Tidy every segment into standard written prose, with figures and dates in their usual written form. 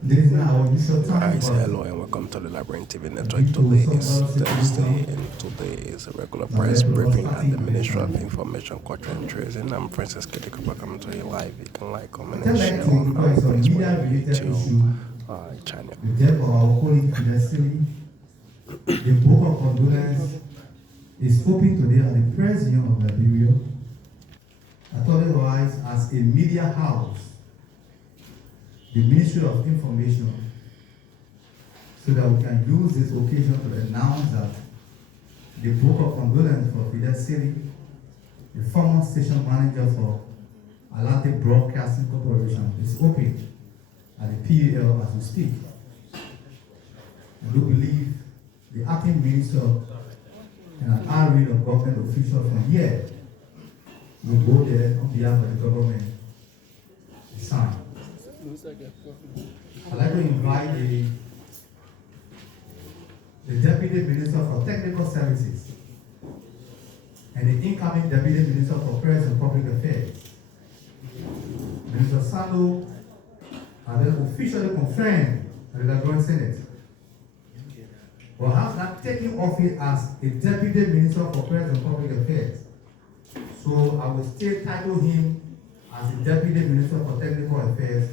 This is not our usual I time, say but hello and welcome to the Liberian TV network. Today is Thursday and today is a regular press briefing at the Ministry of Information, Culture and Tourism. I'm Francis Kedekuba coming to you live. You can like, comment and share on our Facebook and YouTube channel. the death of our colleague Fidel, the book of condolence is open today at the President of Liberia, otherwise as a media house, the Ministry of Information, so that we can use this occasion to announce that the book of condolence for Fidel City, the former station manager for Atlantic Broadcasting Corporation, is open at the PEL as we speak. I do believe the acting minister and an array of government officials from here will go there on behalf of the government to sign. I'd like to invite the Deputy Minister for Technical Services and the incoming Deputy Minister for Press and Public Affairs, Minister Sando, have been officially confirmed by the Liberian Senate. But have not taken office as a Deputy Minister for Press and Public Affairs. So I will still title him as the Deputy Minister for Technical Affairs,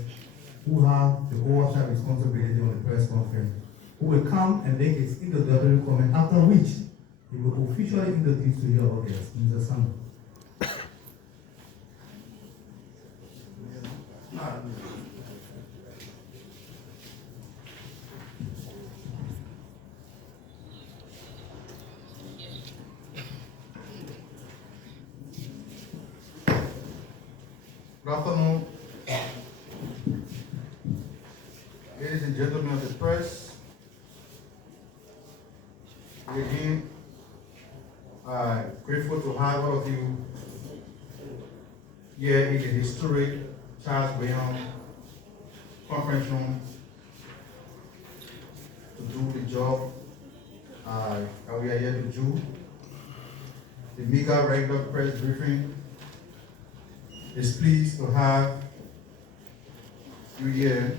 who have the oversight responsibility on the press conference, who will come and make his introductory comment, after which he will officially introduce to your audience, Mr. Sando. Good afternoon, ladies and gentlemen of the press. We again are grateful to have all of you here in the historic Charles Brown conference room to do the job that we are here to do. The MEGA regular press briefing is pleased to have you here.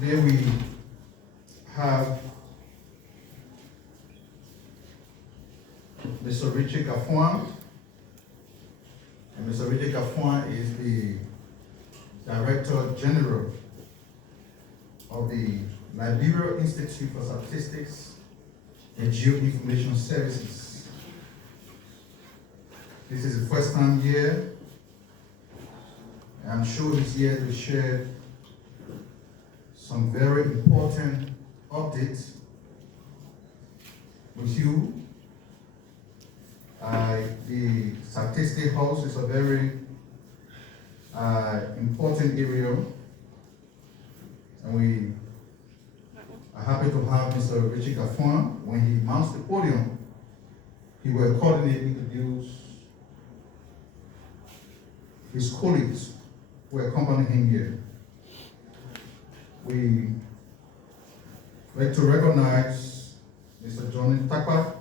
Today we have Mr. Richard Kafwan, and Mr. Richard Kafwan is the Director General of the Liberia Institute for Statistics and Geoinformation Services. This is the first time here. I'm sure he's here to share some very important updates with you. The Statistics House is a very important area, and we are happy to have Mr. Richard Kafwan. When he mounts the podium, he will coordinate, introduce his colleagues who accompany him here. We like to recognize Mr. Johnny Takwa,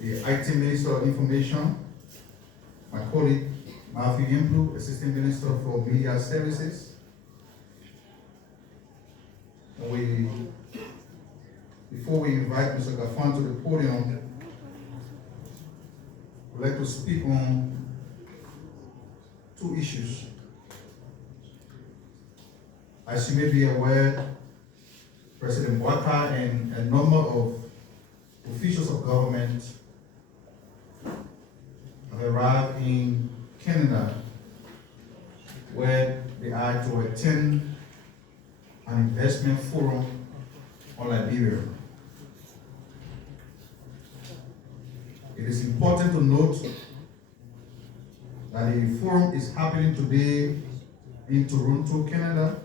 the IT Minister of Information, my colleague Matthew Yemplu, Assistant Minister for Media Services. And before we invite Mr. Kafwan to the podium, we'd like to speak on two issues. As you may be aware, President Boķia and a number of officials of government have arrived in Canada, where they are to attend an investment forum on Liberia. It is important to note that the forum is happening today in Toronto, Canada.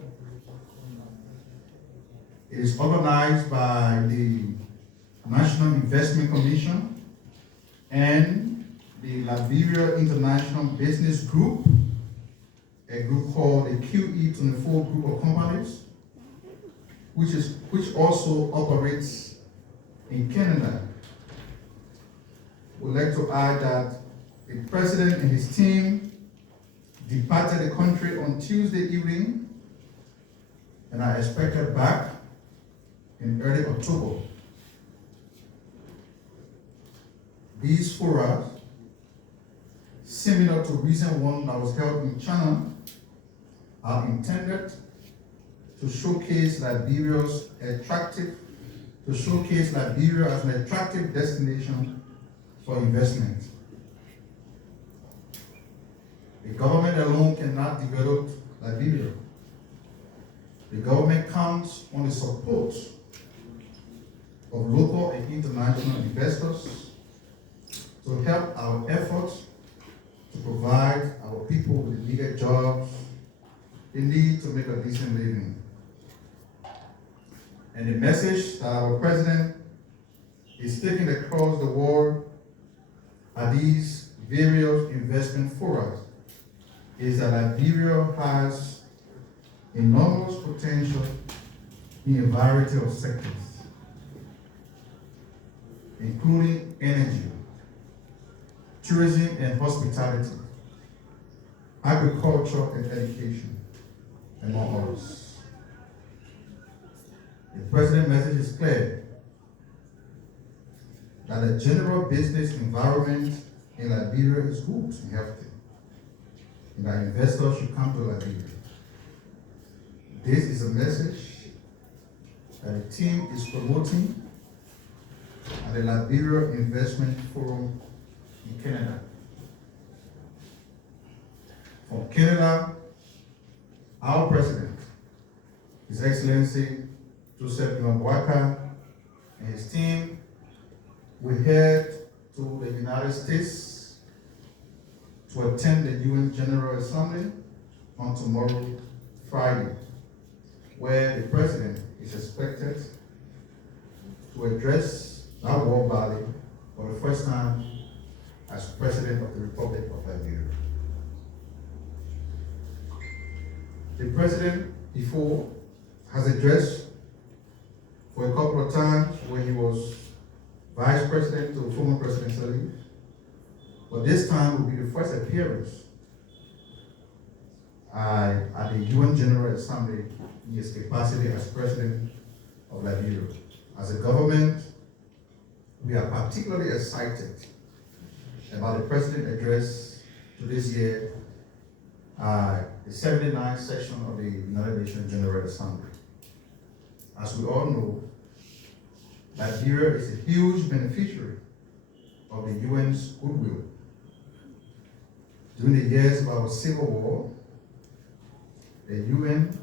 It is organized by the National Investment Commission and the Liberia International Business Group, a group called the QE24 Group of Companies, which also operates in Canada. We'd like to add that the President and his team departed the country on Tuesday evening and are expected back in early October. These forums, similar to recent one that was held in China, are intended to showcase Liberia as an attractive destination for investment. The government alone cannot develop Liberia. The government counts on the support of local and international investors to help our efforts to provide our people with the needed jobs they need to make a decent living. And the message that our president is taking across the world at these various investment forums is that Liberia has enormous potential in a variety of sectors, including energy, tourism and hospitality, agriculture and education, among others. The president's message is clear that the general business environment in Liberia is good and healthy, and that investors should come to Liberia. This is a message that the team is promoting at the Liberia Investment Forum in Canada. From Canada, our president, His Excellency President Boķia, and his team will head to the United States to attend the UN General Assembly on tomorrow, Friday, where the president is expected to address that war body for the first time as President of the Republic of Liberia. The president before has addressed for a couple of times when he was vice president to former President Salih, but this time will be the first appearance at the UN General Assembly in his capacity as President of Liberia. As a government, we are particularly excited about the President's address to this year, the 79th session of the United Nations General Assembly. As we all know, Liberia is a huge beneficiary of the UN's goodwill. During the years of our civil war, the UN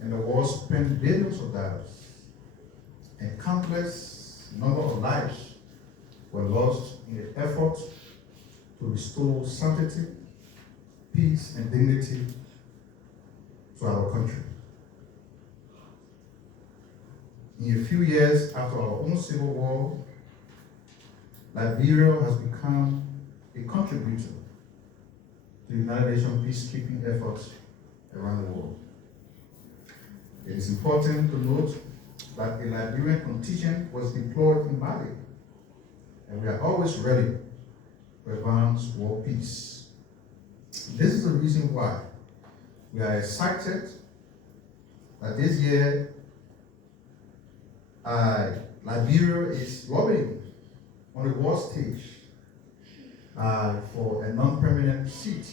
and the world spent billions of dollars, and countless number of lives were lost in the effort to restore sanctity, peace, and dignity to our country. In a few years after our own civil war, Liberia has become a contributor to the United Nations peacekeeping efforts around the world. It is important to note that a Liberian contingent was deployed in Mali, and we are always ready to advance world peace. This is the reason why we are excited that this year Liberia is lobbying on the world stage for a non-permanent seat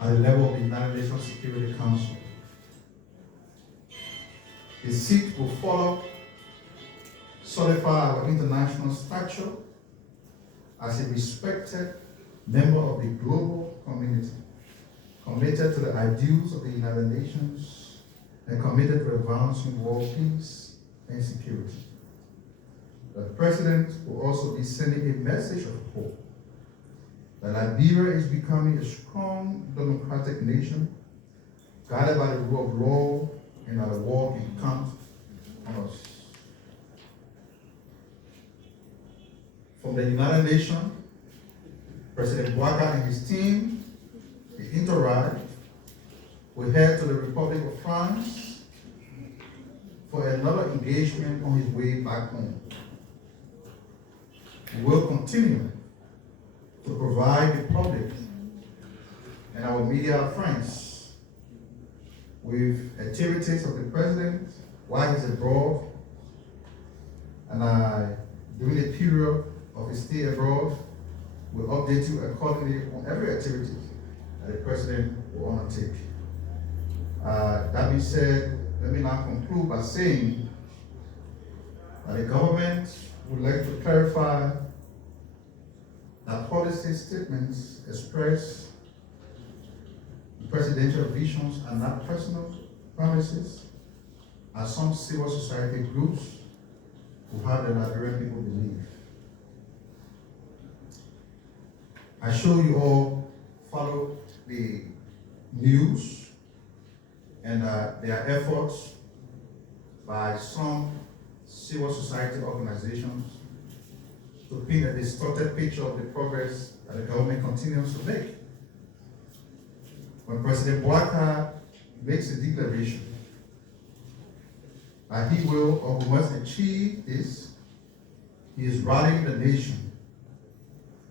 at the level of the United Nations Security Council. The seat will solidify our international stature as a respected member of the global community, committed to the ideals of the United Nations, and committed to advancing world peace and security. The President will also be sending a message of hope that Liberia is becoming a strong democratic nation, guided by the rule of law, and that the world can count on us. From the United Nations, President Boķia and his team, the Interride, will head to the Republic of France for another engagement on his way back home. We will continue to provide the public and our media friends with activities of the president while he's abroad, and during the period of his stay abroad, we'll update you accordingly on every activity that the president will undertake. That being said, let me now conclude by saying that the government would like to clarify that policy statements express presidential visions are not personal promises, as some civil society groups who have the Liberian people believe. I show you all follow the news and their efforts by some civil society organizations to paint a distorted picture of the progress that the government continues to make. When President Boķia makes a declaration that he will or must achieve this, he is rallying the nation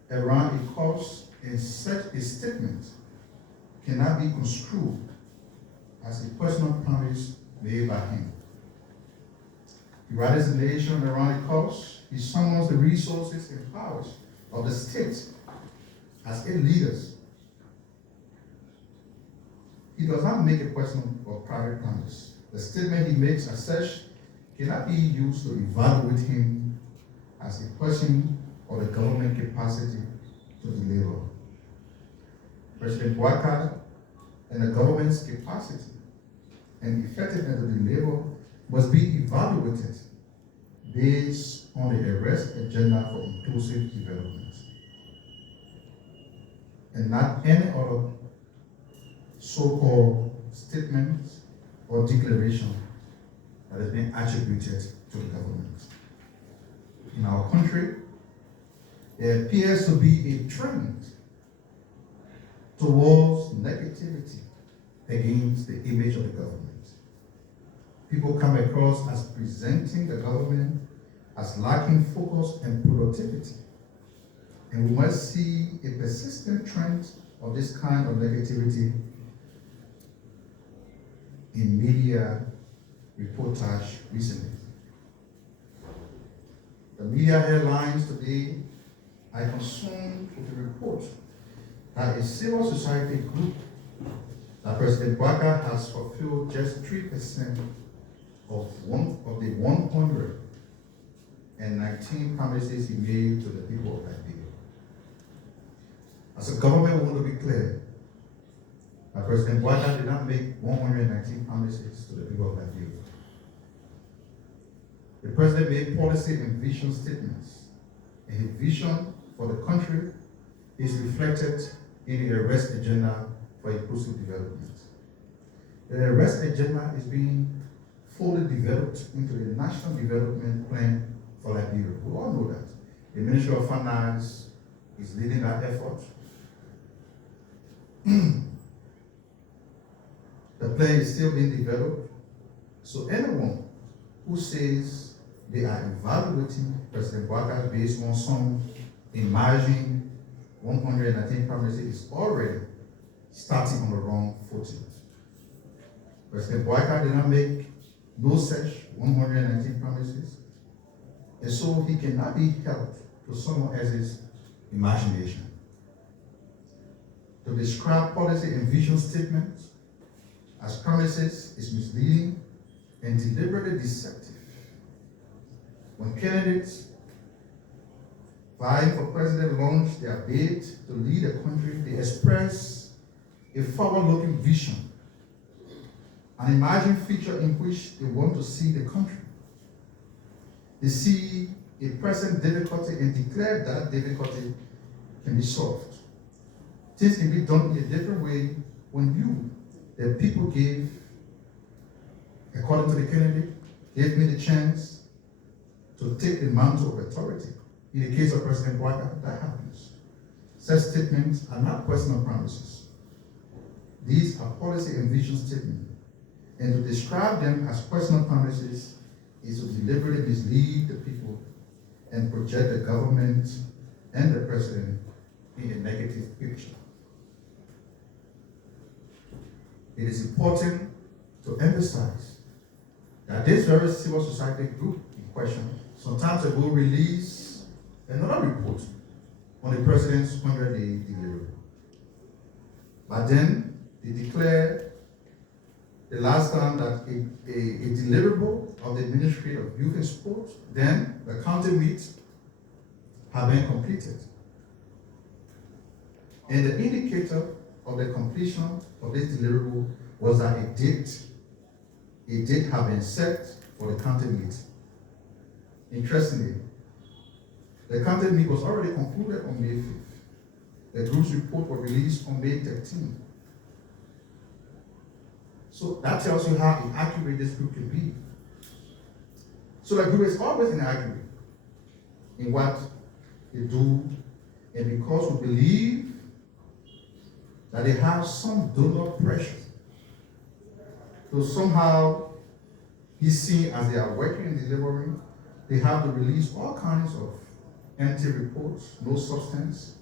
around a cause, and such a statement cannot be construed as a personal promise made by him. He rallies the nation around a cause. He summons the resources and powers of the state as its leaders. He does not make a personal or private promise. The statement he makes as such cannot be used to evaluate him as a person or the government capacity to deliver. President Boķia and the government's capacity and effectiveness to deliver must be evaluated based on the arrest agenda for inclusive development, and not any other so-called statement or declaration that has been attributed to the government. In our country, there appears to be a trend towards negativity against the image of the government. People come across as presenting the government as lacking focus and productivity. And we must see a persistent trend of this kind of negativity in media reportage recently. The media headlines today are concerned with the report that a civil society group that President Boķia has fulfilled just 3% of the 119 promises he made to the people of Liberia. As a government, we want to be clear that President Boķia did not make 119 promises to the people of Liberia. The president made policy and vision statements, and his vision for the country is reflected in the arrest agenda for inclusive development. The arrest agenda is being fully developed into the National Development Plan for Liberia. We all know that. The Ministry of Finance is leading that effort. The plan is still being developed. So anyone who says they are evaluating President Boķia based on some imagined 119 promises is already starting on the wrong footing. President Boķia did not make no such 119 promises, and so he cannot be held to someone else's imagination. To describe policy and vision statements as promises is misleading and deliberately deceptive. When candidates vying for president launch their bid to lead a country, they express a forward-looking vision, an imagined future in which they want to see the country. They see a present difficulty and declare that difficulty can be solved. Things can be done in a different way when you, the people, gave, according to the candidate, gave me the chance to take the mantle of authority. In the case of President Boķia, that happens. Such statements are not personal promises. These are policy and vision statements. And to describe them as personal promises is to deliberately mislead the people and project the government and the president in a negative picture. it is important to emphasize that this very civil society group in question some time ago released another report on the president's 100-day deliverable. But then they declared the last time that a deliverable of the Ministry of Youth and Sport, then the county meet, had been completed. And the indicator of the completion of this deliverable was that a date had been set for the county meet. Interestingly, the county meet was already concluded on May 5th. The group's report was released on May 13th. So that tells you how inaccurate this group can be. So the group is always inaccurate in what they do, and because we believe that they have some donor pressure, so somehow he's seen as they are working and delivering, they have to release all kinds of empty reports, no substance,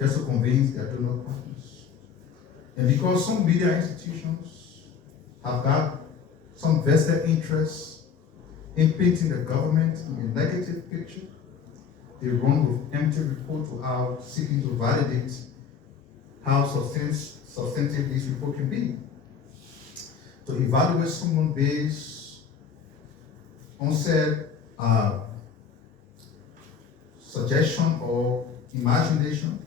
just to convince their donor partners. And because some media institutions have got some vested interests in painting the government in a negative picture, they run with empty reports without seeking to validate how substantive this report can be. To evaluate someone based on said suggestion or imagination,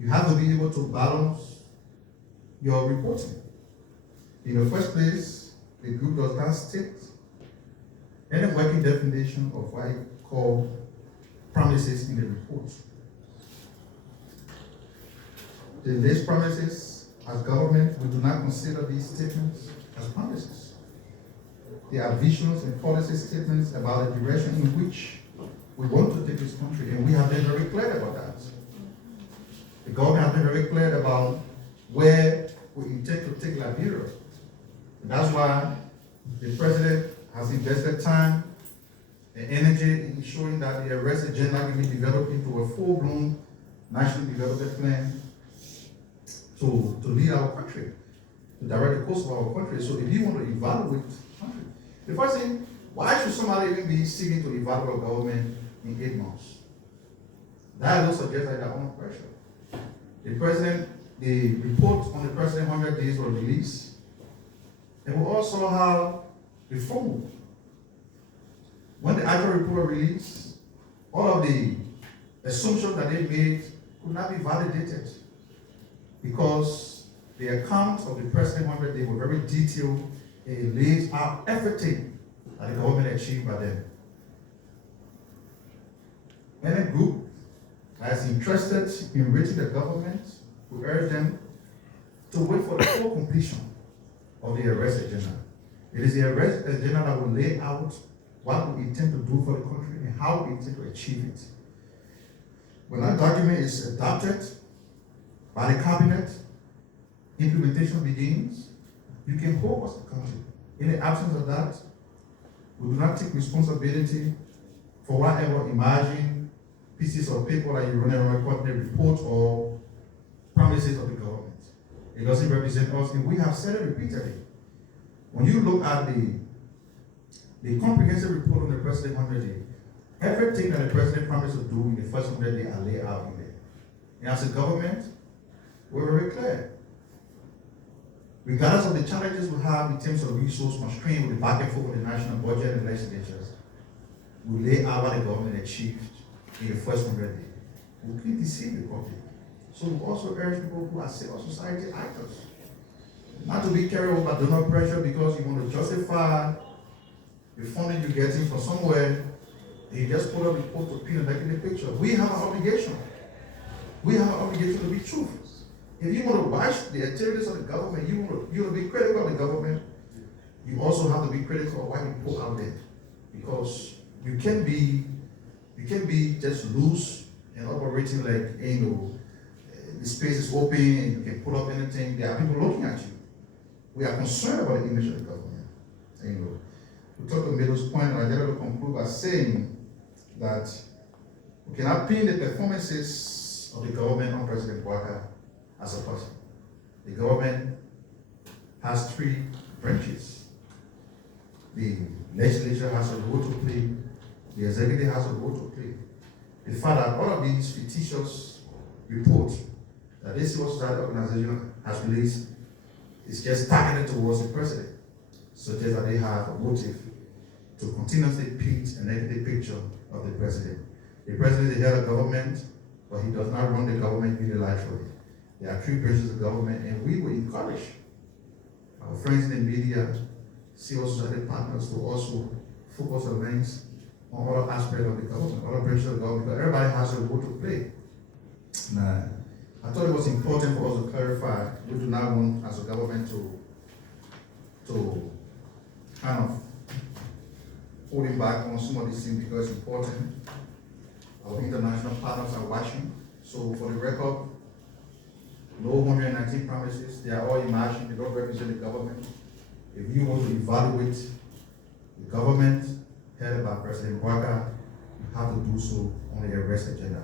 you have to be able to balance your reporting. In the first place, the group does not state any working definition of what I call promises in the report. The list promises, as government, we do not consider these statements as promises. They are visions and policy statements about the direction in which we want to take this country, and we have been very clear about that. The government has been very clear about where we intend to take Liberia. And that's why the president has invested time and energy in ensuring that the arrest agenda can be developed into a full-blown national development plan to lead our country, to direct the course of our country. So if you want to evaluate the country, the first thing, why should somebody even be seeking to evaluate government in 8 months? That alone suggests that they're under pressure. The report on the president 100 days was released, and we also have the formal. When the actual report was released, all of the assumptions that they made could not be validated because the accounts of the president 100 days were very detailed and it lays out everything that the government achieved by them. Any group that is interested in reaching the government, we urge them to wait for the full completion of the arrest agenda. It is the arrest agenda that will lay out what we intend to do for the country and how we intend to achieve it. When that document is adopted by the cabinet, implementation begins, you can hold us accountable. In the absence of that, we do not take responsibility for whatever imagined pieces of paper that you run around the report or promises of the government. It doesn't represent us, and we have said it repeatedly. When you look at the comprehensive report on the president 100 days, everything that the president promised to do in the first 100 days are laid out in there. And as a government, we're very clear. Regardless of the challenges we have in terms of resource constraint with the back and forth with the national budget and legislatures, we lay out what the government achieved in the first 100 days. We can't deceive the public. So we also urge people who are civil society actors not to be carried over by donor pressure because you want to justify the funding you're getting from somewhere. They just put a report to paint a negative picture. We have an obligation. We have an obligation to be truthful. If you want to watch the activities of the government, you want to be critical of the government, you also have to be critical of what you put out there. Because you can be just loose and operating like, the space is open and you can put up anything. There are people looking at you. We are concerned about the image of the government. We talked to Meadows' point, and I got to conclude by saying that we cannot pin the performances of the government on President Boķia as a person. The government has three branches. The legislature has a role to play, the executive has a role to play. The fact that all of these fictitious reports that this civil society organization has released is just targeted towards the president, suggests that they have a motive to continuously paint a negative picture of the president. The president is the head of government, but he does not run the government unilaterally. There are three branches of government, and we will encourage our friends in the media, civil society partners to also focus their lens on other aspects of the government, other branches of the government, because everybody has a role to play. Now, I thought it was important for us to clarify, we do not want as a government to kind of holding back on some of these things because it's important. Our international partners are watching. So for the record, no 119 promises, they are all imagined, they don't represent the government. If you want to evaluate the government headed by President Boķia, you have to do so on the arrest agenda.